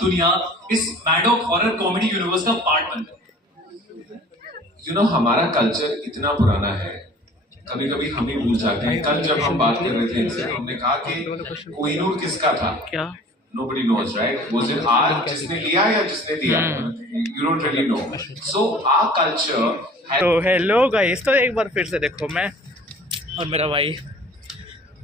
दुनिया इस Maddock horror comedy universe का पार्ट बन गई। हमारा कल्चर इतना पुराना है, कभी कभी हम ही भूल जाते हैं। कल जब हम बात कर रहे थे इनसे, हमने कहा कि कोहिनूर किसका था? क्या? Nobody knows, right? Was it art जिसने लिया या जिसने दिया? You don't really know. So our culture. तो हेलो गाइस, तो एक बार फिर से देखो मैं और मेरा भाई,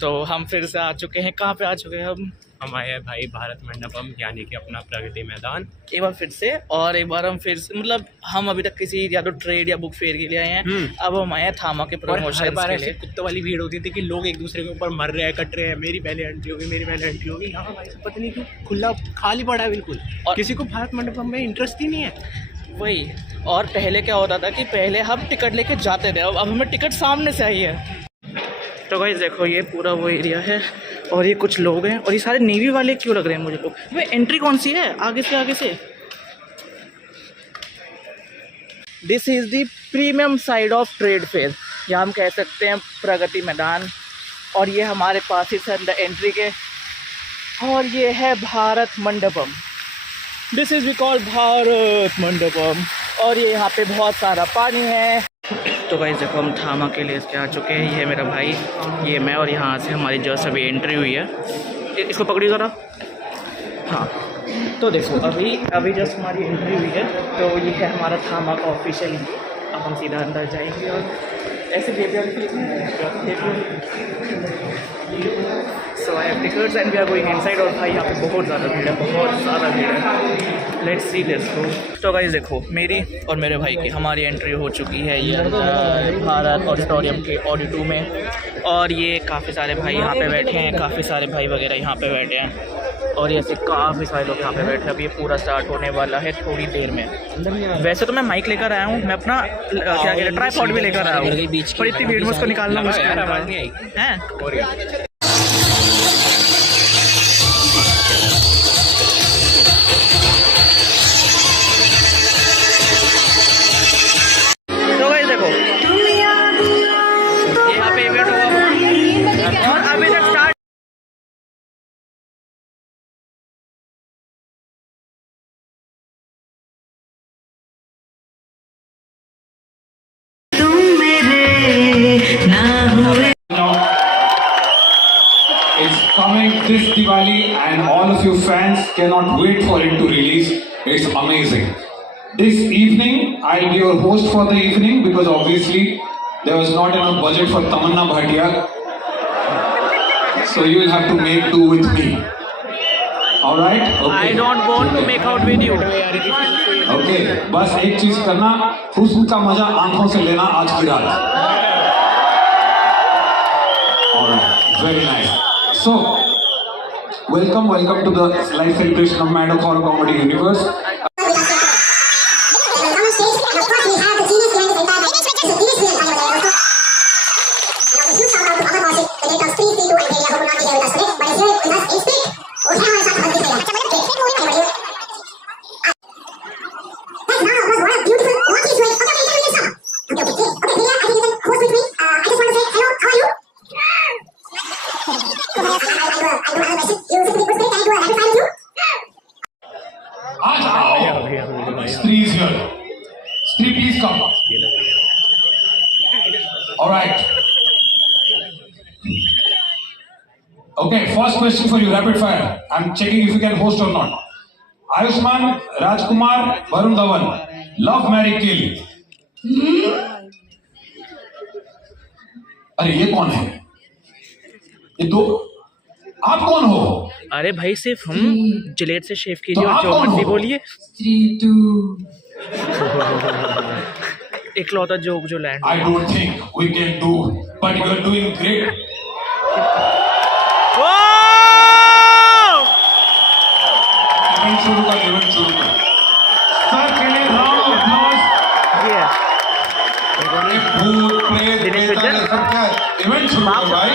तो हम फिर से आ चुके हैं। कहाँ पे आ चुके हैं हम आए हैं भाई भारत मंडपम, यानी कि अपना प्रगति मैदान। एक बार फिर से, और एक बार हम फिर से, मतलब हम अभी तक किसी या तो ट्रेड या बुक फेयर के लिए आए हैं। अब हम आए हैं थामा के प्रमोशन के लिए। कुत्तों वाली भीड़ होती थी कि लोग एक दूसरे के ऊपर मर रहे हैं, कट रहे हैं, मेरी पहले एंट्री होगी, मेरी पहले एंट्री होगी। यहाँ भाई पता नहीं क्यों खुला खाली पड़ा है बिल्कुल, और किसी को भारत मंडपम में इंटरेस्ट ही नहीं है। वही, और पहले क्या होता था कि पहले हम टिकट लेके जाते थे, अब हमें टिकट सामने से आई है। तो गाइस देखो, ये पूरा वो एरिया है और ये कुछ लोग हैं, और ये सारे नेवी वाले क्यों लग रहे हैं मुझे लोग। वे एंट्री कौन सी है? आगे से this is the premium side of trade fair, या हम कह सकते हैं प्रगति मैदान। और ये हमारे पास ही से अंदर एंट्री के, और ये है Bharat Mandapam. This is we call Bharat Mandapam. और ये यहाँ पे बहुत सारा पानी है। तो गाइस देखो, हम थामा के लिए इसके आ चुके हैं। ये मेरा भाई, ये मैं, और यहाँ से हमारी जस्ट अभी एंट्री हुई है। इसको पकड़ी ज़रा। हाँ, तो देखो अभी जस्ट हमारी एंट्री हुई है। तो ये है हमारा थामा का ऑफिशियल। अब हम सीधा अंदर जाएंगे और ऐसे so I have tickets and we are going inside. और भाई यहाँ पे बहुत ज़्यादा भीड़ है, बहुत ज़्यादा भीड़ है। Let's see, let's go. तो गाइस देखो, मेरी और मेरे भाई की हमारी एंट्री हो चुकी है ये भारत ऑडिटोरियम के ऑडिटो में। और ये काफ़ी सारे भाई यहाँ पे बैठे हैं, काफ़ी सारे भाई वगैरह यहाँ पे बैठे हैं, और ऐसे काफ़ी सारे लोग यहाँ पे बैठे हैं। अभी ये पूरा स्टार्ट होने वाला है थोड़ी देर में। वैसे तो मैं माइक लेकर आया हूँ, मैं अपना क्या कहते हैं ट्राइपॉड भी लेकर आया हूँ, पर इतनी भीड़ में उसको निकालना मुश्किल है। It's coming this Diwali and all of you fans cannot wait for it to release. It's amazing. This evening, I'll be your host for the evening because obviously there was not enough budget for Tamanna Bhatia. So you will have to make do with me. Alright? Okay. I don't want to make out with you. Okay, बस एक चीज करना, खुशबू का मजा आंखों से लेना आज की रात। Alright, very nice. So, welcome to the live celebration of Maddock Horror Comedy Universe. Stree is here. Stree, please come. All right. Okay, first question for you, rapid fire. I'm checking if you can host or not. Ayushman, Rajkumar, Varun Dhawan. Love, marry, kill. अरे ये कौन है? ये दो, आप कौन हो? अरे भाई, सिर्फ हम जिलेट से शेव कीजिए और जो मर्जी बोलिए। इकलौता जोक जो land. I don't think we can do, but you are doing great. Event शुरू कर। सर के लिए राउंड ऑफ अप्लॉज। भूत प्रेत प्रेताल सब क्या इवेंट शुरू कर भाई।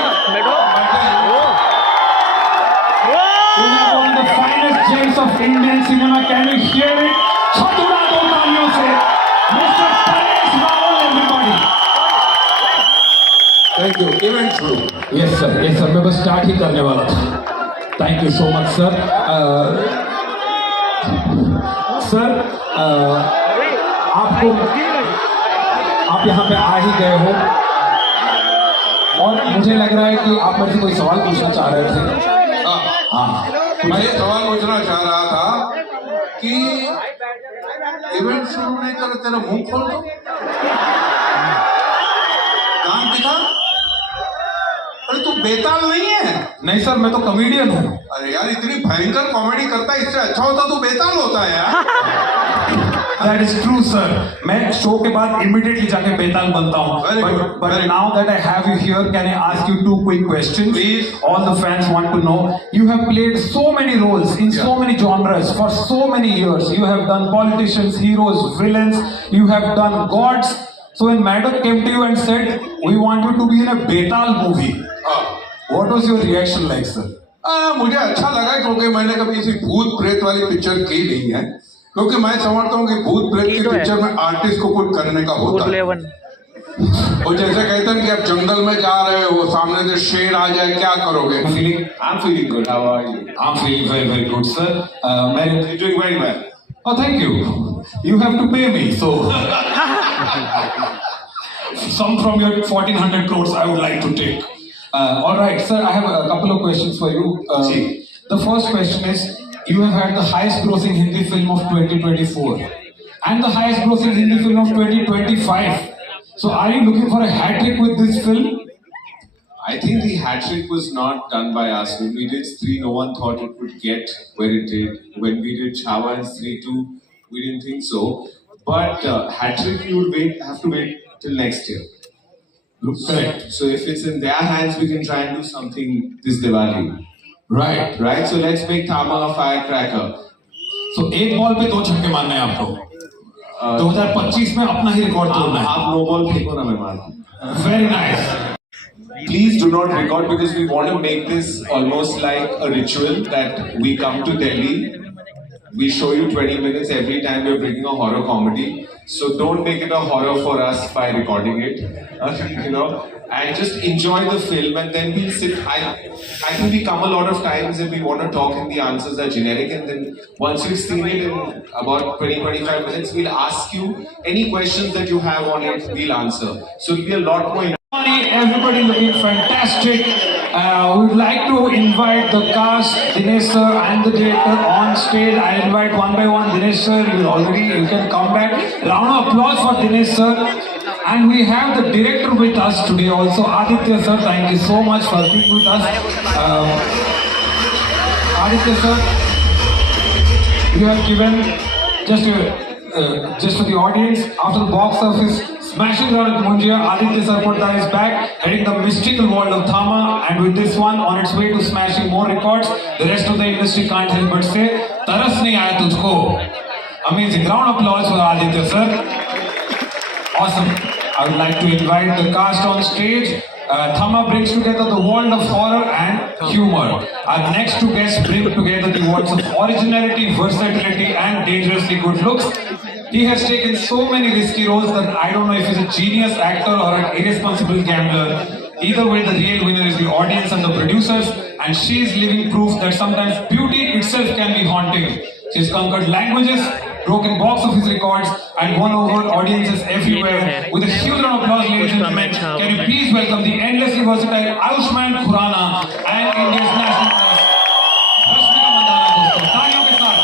One of the finest gems of Indian cinema, can you hear it? छतुरा दो तालियों से Mr. Paresh Rawal, everybody. Thank you. Event शुरू। Yes sir, मैं बस स्टार्ट ही करने वाला था। Thank you so much sir. आपको आप यहाँ पे आ ही गए हो और मुझे लग रहा है कि आप मेरे से कोई सवाल पूछना चाह रहे थे। हाँ, मैं ये सवाल पूछना चाह रहा था कि इवेंट शुरू नहीं कर, तेरा मुंह खोल दो, काम दिखा। अरे तू बेताल नहीं है? नहीं सर, मैं तो कॉमेडियन हूँ। अरे यार, इतनी भयंकर कॉमेडी करता है, इससे अच्छा होता तू बेताल होता है यार। That is true, sir. मैं शो के बाद immediately जाके बेताल बनता हूँ। Very good. But now that I have you here, can I ask you two quick questions? Please. All the fans want to know. You have played so many roles in so many genres for so many years. You have done politicians, heroes, villains. You have done gods. So when Maddock came to you and said, "We want you to be in a Betal movie," what was your reaction like, sir? मुझे अच्छा लगा क्योंकि मैंने कभी किसी भूत प्रेत वाली पिक्चर की नहीं है, क्योंकि मैं समझता हूँ कि भूत प्रेत की पिक्चर में आर्टिस्ट को कुछ करने का होता है। और जैसे कहते हैं कि आप जंगल में जा रहे हो, सामने से शेर आ जाए, क्या करोगे? I'm feeling good. How are you? I'm feeling very, very good, sir. You're doing very well. Oh, thank you. You have to pay me, so some from your 1400 crores I would like to take. All right, sir. I have a couple of questions for you. The first question is: you have had the highest grossing Hindi film of 2024 and the highest grossing Hindi film of 2025. So are you looking for a hat trick with this film? I think the hat trick was not done by us. When we did Stree, no one thought it would get where it did. When we did Chhaava and Stree 2, we didn't think so. But hat trick, you would have to wait till next year. Correct. So if it's in their hands, we can try and do something this Diwali. Right. Right? So let's make Thama a firecracker. So एक बॉल पे दो छक्के मारने हैं आपको। 2025 में अपना ही रिकॉर्ड तोड़ना है। आप नो बॉल फेंको ना, मैं मारूं। Very nice. Please do not record because we want to make this almost like a ritual that we come to Delhi. We show you 20 minutes every time we're bringing a horror comedy. So don't make it a horror for us by recording it, and just enjoy the film and then we'll sit. I think we come a lot of times and we want to talk and the answers are generic, and then once you've seen it in about 20-25 minutes, we'll ask you any questions that you have on it, we'll answer. So it'll be a lot more. Everybody looking fantastic. We'd like to invite the cast, Dinesh sir and the director on stage. I'll invite one by one. Dinesh sir, you can come back. Round of applause for Dinesh sir. And we have the director with us today also, Aditya sir. Thank you so much for being with us. Aditya sir, you have given just for the audience, after the box office smashing run at Munjia, Aditya Sarpota is back, heading the mystical world of Thama, and with this one on its way to smashing more records. The rest of the industry can't help but say, "Taras nahi aaya tujhko." Amazing. Round of applause for Aditya sir. Awesome. I would like to invite the cast on stage. Thama brings together the world of horror and humor. Our next two guests bring together the worlds of originality, versatility, and dangerously good looks. He has taken so many risky roles that I don't know if he's a genius actor or an irresponsible gambler. Either way, the real winner is the audience and the producers, and she is living proof that sometimes beauty itself can be haunting. She's conquered languages, broken box office records, and won over audiences everywhere. With a huge round of applause, ladies and gentlemen, can you please welcome the endlessly versatile Ayushmann Khurrana and India's national crush, Rashmika Mandanna दोस्तों, तालियों के साथ।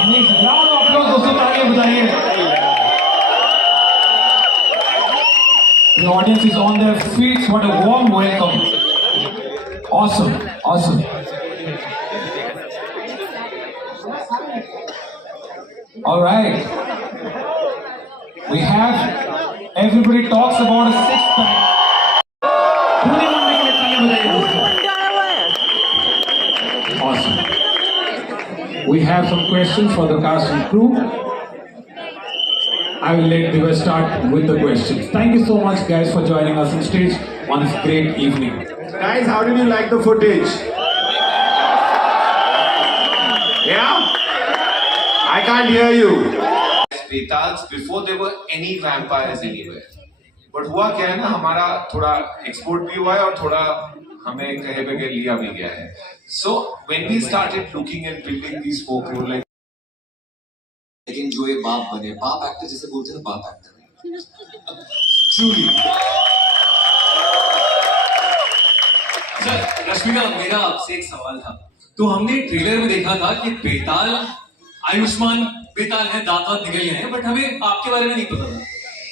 Amazing. Round of applause दोस्तों, तालियां बजाइए। The audience is on their feet. What a warm welcome. Awesome, awesome. All right. We have, everybody talks about a six-pack. Awesome. We have some questions for the cast and crew. I will let Divya start with the questions. Thank you so much, guys, for joining us on stage on this great evening. Guys, how did you like the footage? Yeah? I can't hear you. Betals before there were any vampires anywhere. But हुआ क्या है ना, हमारा थोड़ा एक्सपोर्ट भी हुआ है और थोड़ा हमें कहे बगैर लिया भी गया है. So when we started looking and building this folk role, like लेकिन जो ये बाप बने, बाप एक्टर जिसे बोलते हैं, बाप एक्टर ट्रूली. सर रश्मिका, मेरा आपसे एक सवाल था. तो हमने ट्रेलर में देखा था कि बेताल आयुष्मान बेताल है, दांत वात निकल गए हैं, बट हमें आपके बारे में नहीं पता था.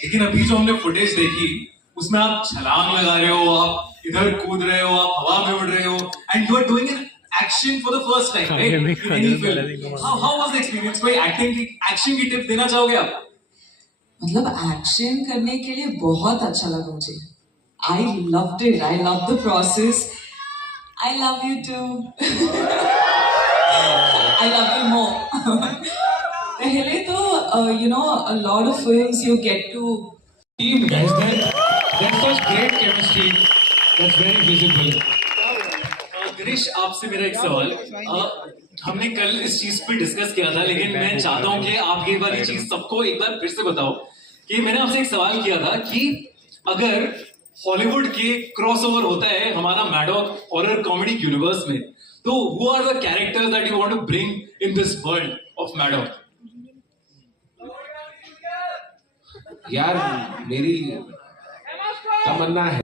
लेकिन अभी जो हमने फुटेज देखी उसमें आप छलांग लगा रहे हो, आप इधर कूद रहे हो, आप हवा में उड़ रहे हो, and you are doing an action for the first time, right? In any film. How was the experience? कोई एक्शन की टिप देना चाहोगे आप? मतलब एक्शन करने के लिए बहुत अच्छा लगा मुझे. I loved it, I love the process. I love you too. I love you more. पहले तो you know a lot of films you get to Team guys, that's such great chemistry. That's very visible. Girish, आपसे मेरा एक सवाल. हमने कल इस चीज पे डिस्कस किया था, लेकिन मैं चाहता हूँ कि आप ये वाली चीज सबको एक बार फिर से बताओ. कि मैंने आपसे एक सवाल किया था कि अगर हॉलीवुड के क्रॉसओवर होता है हमारा मैडॉक हॉरर कॉमेडी यूनिवर्स में, तो who are the characters that you want to bring in this world of Maddock? यार मेरी तमन्ना है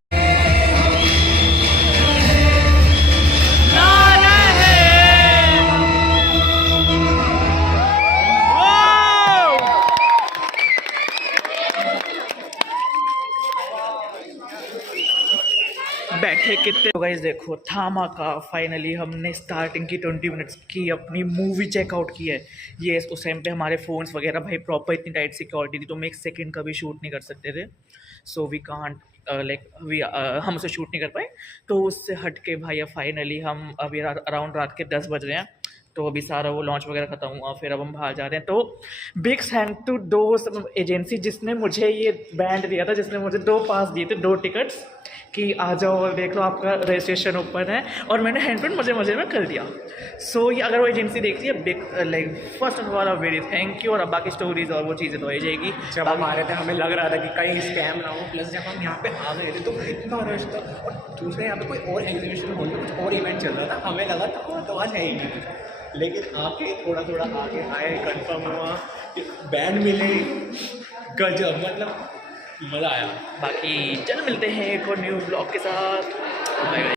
बैठे कितने तो गाइस देखो, थामा का फाइनली हमने स्टार्टिंग की 20 मिनट्स की अपनी मूवी चेकआउट की है. ये उस टाइम पे हमारे फ़ोन्स वगैरह भाई प्रॉपर इतनी टाइट सिक्योरिटी थी, तो हम एक सेकंड का भी शूट नहीं कर सकते थे. सो वी कांट हम उसे शूट नहीं कर पाए. तो उससे हट के भाई अब फाइनली हम अभी अराउंड रात के 10 बज रहे हैं. तो अभी सारा वो लॉन्च वगैरह खत्म हुआ, फिर अब हम बाहर जा रहे हैं. तो बिग थैंक टू दो एजेंसी जिसने मुझे ये बैंड दिया था, जिसने मुझे 2 पास दिए थे, 2 टिकट्स कि आ जाओ और देख लो आपका रजिस्ट्रेशन ओपन है, और मैंने हैंड प्रिंट मजे में कर दिया. सो ये अगर वो एजेंसी देख रही है, big like first of all very thank you. और अब बाकी स्टोरीज और वो चीज़ें तो आ जाएगी. जब हम आ रहे थे हमें लग रहा था कि कहीं स्कैम ना हो, प्लस जब हम यहाँ पे आ गए थे तो इतना रश था, और दूसरे यहाँ पे कोई और एग्जीबिशन हो गया, कुछ और इवेंट चल रहा था. हमें लगा था तो आज है ही नहीं, लेकिन आके थोड़ा आगे आए, कंफर्म हुआ, बैंड मिले, गजब, मतलब मज़ा आया. बाकी चल मिलते हैं एक और न्यू ब्लॉग के साथ. Bye bye.